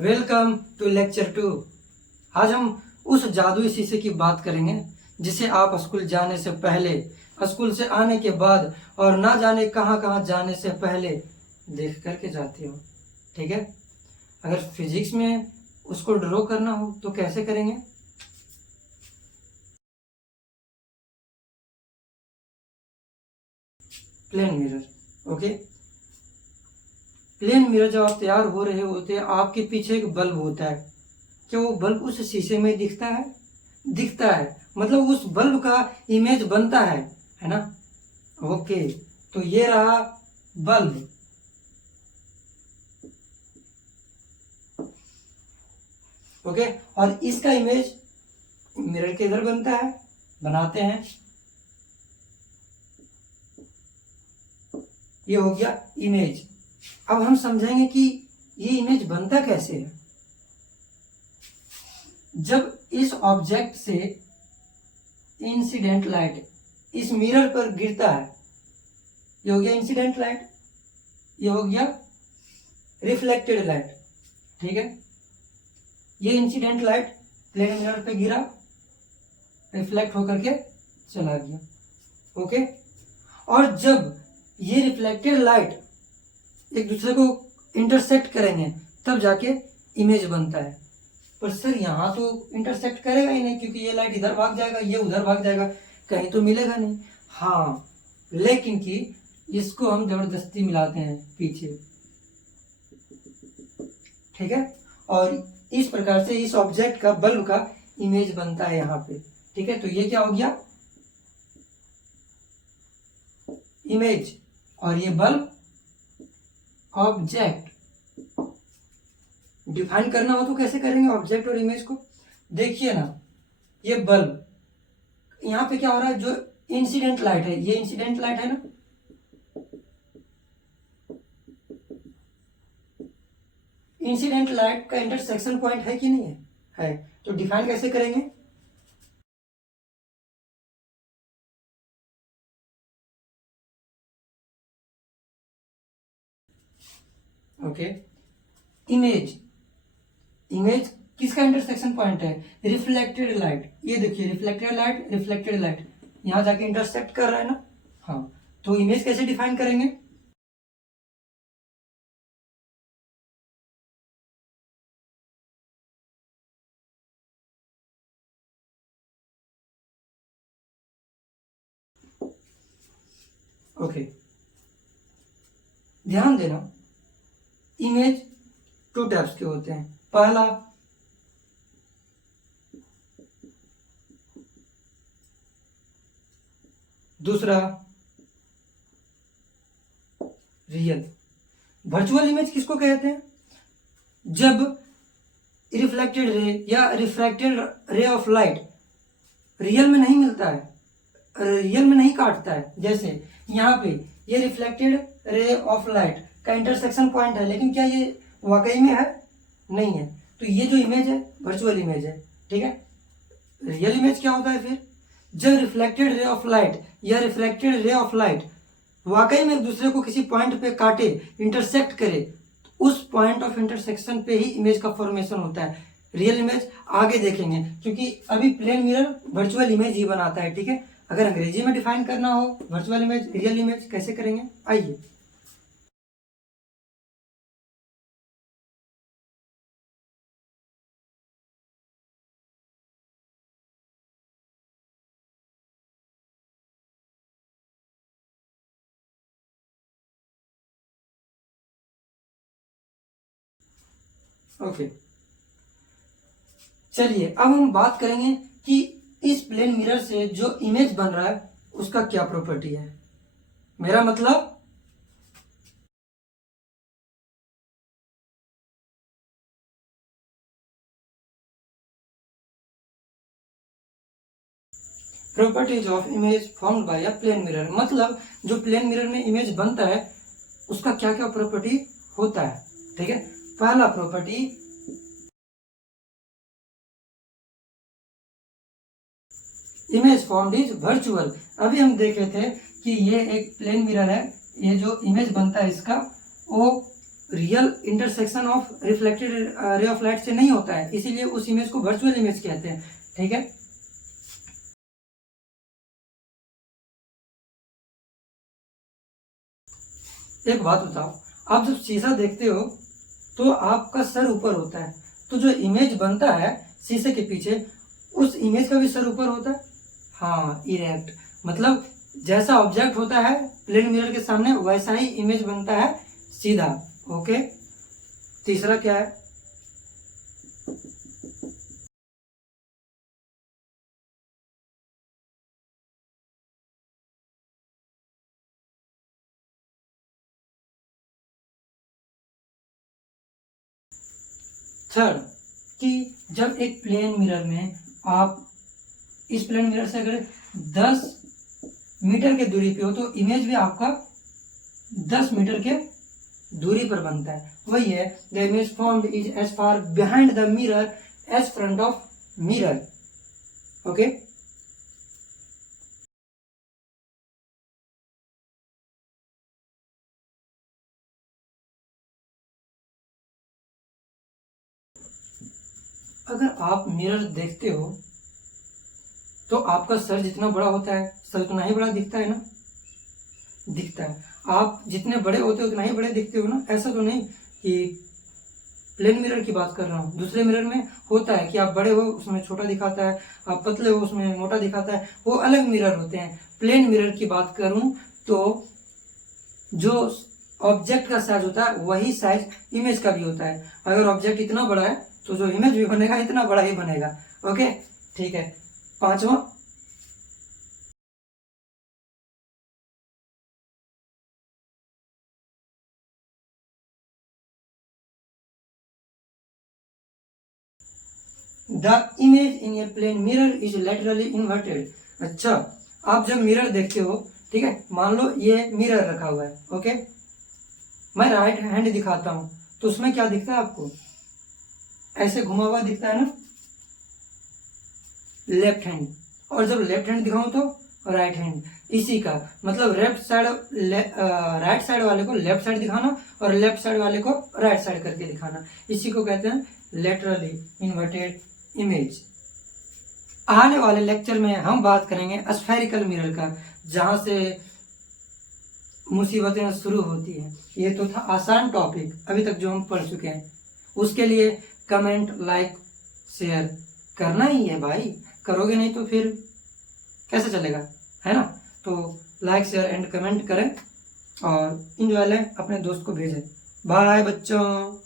Welcome to lecture 2। आज हम उस जादुई शीशे की बात करेंगे जिसे आप स्कूल जाने से पहले, स्कूल से आने के बाद और ना जाने कहाँ कहाँ जाने से पहले देख करके जाते हो। ठीक है, अगर फिजिक्स में उसको ड्रॉ करना हो तो कैसे करेंगे? Plane mirror. Okay, plane mirror जब आप तैयार हो रहे होते हैं, आपके पीछे एक बल्ब होता है। क्या वो बल्ब उस शीशे में दिखता है? दिखता है, मतलब उस बल्ब का इमेज बनता है ना। ओके, तो ये रहा बल्ब। ओके, और इसका इमेज मिरर के इधर बनता है, बनाते हैं। ये हो गया इमेज। अब हम समझेंगे कि ये इमेज बनता कैसे है। जब इस ऑब्जेक्ट से इंसिडेंट लाइट इस मिरर पर गिरता है, ये हो गया इंसिडेंट लाइट, ये हो गया रिफ्लेक्टेड लाइट। ठीक है, ये इंसिडेंट लाइट प्लेन मिरर पे गिरा, रिफ्लेक्ट होकर के चला गया। ओके, और जब ये रिफ्लेक्टेड लाइट एक दूसरे को इंटरसेक्ट करेंगे तब जाके इमेज बनता है। पर सर यहाँ तो इंटरसेक्ट करेगा ही नहीं, क्योंकि ये लाइट इधर भाग जाएगा, ये उधर भाग जाएगा, कहीं तो मिलेगा नहीं। हाँ, लेकिन कि इसको हम जबरदस्ती मिलाते हैं पीछे। ठीक है, और इस प्रकार से इस ऑब्जेक्ट का, बल्ब का इमेज बनता है यहाँ पे। ठीक है, तो ये क्या हो गया? इमेज। और ये बल्ब ऑब्जेक्ट। डिफाइन करना हो तो कैसे करेंगे ऑब्जेक्ट और इमेज को? देखिए ना, ये बल्ब, यहाँ पे क्या हो रहा है, जो इंसिडेंट लाइट है, ये इंसिडेंट लाइट है ना, इंसिडेंट लाइट का इंटरसेक्शन पॉइंट है कि नहीं है? है। तो डिफाइन कैसे करेंगे? Okay, image. इमेज किसका इंटरसेक्शन पॉइंट है? Reflected light. ये देखिए, रिफ्लेक्टेड लाइट, रिफ्लेक्टेड लाइट यहां जाके इंटरसेक्ट कर रहा है ना। हाँ, तो इमेज कैसे डिफाइन करेंगे? ओके, ध्यान देना, इमेज टू टाइप्स के होते हैं। पहला दूसरा रियल। वर्चुअल इमेज किसको कहते हैं? जब रिफ्लेक्टेड रे या refracted ray of light real में नहीं मिलता है, रियल में नहीं काटता है। जैसे यहाँ पे ये रिफ्लेक्टेड रे ऑफ लाइट का इंटरसेक्शन पॉइंट है, लेकिन क्या ये वाकई में है? नहीं है। तो ये जो इमेज है वर्चुअल इमेज है। ठीक है, रियल इमेज क्या होता है फिर? जब रिफ्लेक्टेड रे ऑफ लाइट या रिफ्लेक्टेड रे ऑफ लाइट वाकई में एक दूसरे को किसी पॉइंट पे काटे, इंटरसेक्ट करे, तो उस पॉइंट ऑफ इंटरसेक्शन पे ही इमेज का फॉर्मेशन होता है। रियल इमेज आगे देखेंगे, क्योंकि अभी प्लेन मिरर वर्चुअल इमेज ही बनाता है। ठीक है, अगर अंग्रेजी में डिफाइन करना हो वर्चुअल इमेज, रियल इमेज, कैसे करेंगे आइए। ओके, चलिए अब हम बात करेंगे कि इस प्लेन मिरर से जो इमेज बन रहा है उसका क्या प्रॉपर्टी है। मेरा मतलब properties of image formed by a plane mirror, मतलब जो प्लेन मिरर में इमेज बनता है उसका क्या क्या प्रॉपर्टी होता है। ठीक है, पहला property, image formed is virtual. अभी हम देख रहे थे कि ये एक प्लेन मिरर है, ये जो इमेज बनता है इसका वो real intersection of reflected ray of light से नहीं होता है, इसीलिए उस इमेज को वर्चुअल इमेज कहते हैं। ठीक है, एक बात बताओ, आप जब शीशा देखते हो तो आपका सर ऊपर होता है, तो जो इमेज बनता है शीशे के पीछे, उस इमेज का भी सर ऊपर होता है। हाँ, इरेक्ट, मतलब जैसा ऑब्जेक्ट होता है प्लेन मिरर के सामने वैसा ही इमेज बनता है सीधा। ओके, तीसरा क्या है? थर्ड, कि जब एक प्लेन मिरर में आप इस प्लेन मिरर से अगर 10 मीटर के दूरी पे हो तो इमेज भी आपका 10 मीटर के दूरी पर बनता है। वही है, the image formed is as far behind the mirror as front of mirror. Okay, अगर आप मिरर देखते हो तो आपका सर जितना बड़ा होता है सर उतना ही बड़ा दिखता है ना, दिखता है। आप जितने बड़े होते हो उतना ही बड़े दिखते हो ना, ऐसा तो नहीं कि प्लेन मिरर की बात कर रहा हूँ। दूसरे मिरर में होता है कि आप बड़े हो उसमें छोटा दिखाता है, आप पतले हो उसमें मोटा दिखाता है, वो अलग मिरर होते हैं। प्लेन मिरर की बात करूँ तो जो ऑब्जेक्ट का साइज होता है वही साइज इमेज का भी होता है। अगर ऑब्जेक्ट इतना बड़ा है तो जो इमेज भी बनेगा इतना बड़ा ही बनेगा। ओके, ठीक है। पांचवा, the image in a plane mirror is laterally inverted. अच्छा, आप जब मिरर देखते हो, ठीक है, मान लो ये मिरर रखा हुआ है। ओके, मैं राइट हैंड दिखाता हूं तो उसमें क्या दिखता है आपको? ऐसे घुमा हुआ दिखता है ना, लेफ्ट हैंड। और जब लेफ्ट हैंड दिखाऊं तो राइट हैंड। इसी का मतलब लेफ्ट साइड, राइट साइड वाले को लेफ्ट साइड दिखाना और लेफ्ट साइड वाले को राइट साइड करके दिखाना, इसी को कहते हैं लेटरली इन्वर्टेड इमेज। आने वाले लेक्चर में हम बात करेंगे स्फेरिकल मिरर का, जहां से मुसीबतें शुरू होती हैं। ये तो था आसान टॉपिक अभी तक जो हम पढ़ चुके हैं। उसके लिए कमेंट, लाइक, शेयर करना ही है भाई, करोगे नहीं तो फिर कैसे चलेगा, है ना? तो लाइक, शेयर एंड कमेंट करें और इंजॉय लें, अपने दोस्त को भेजें। बाय बच्चों।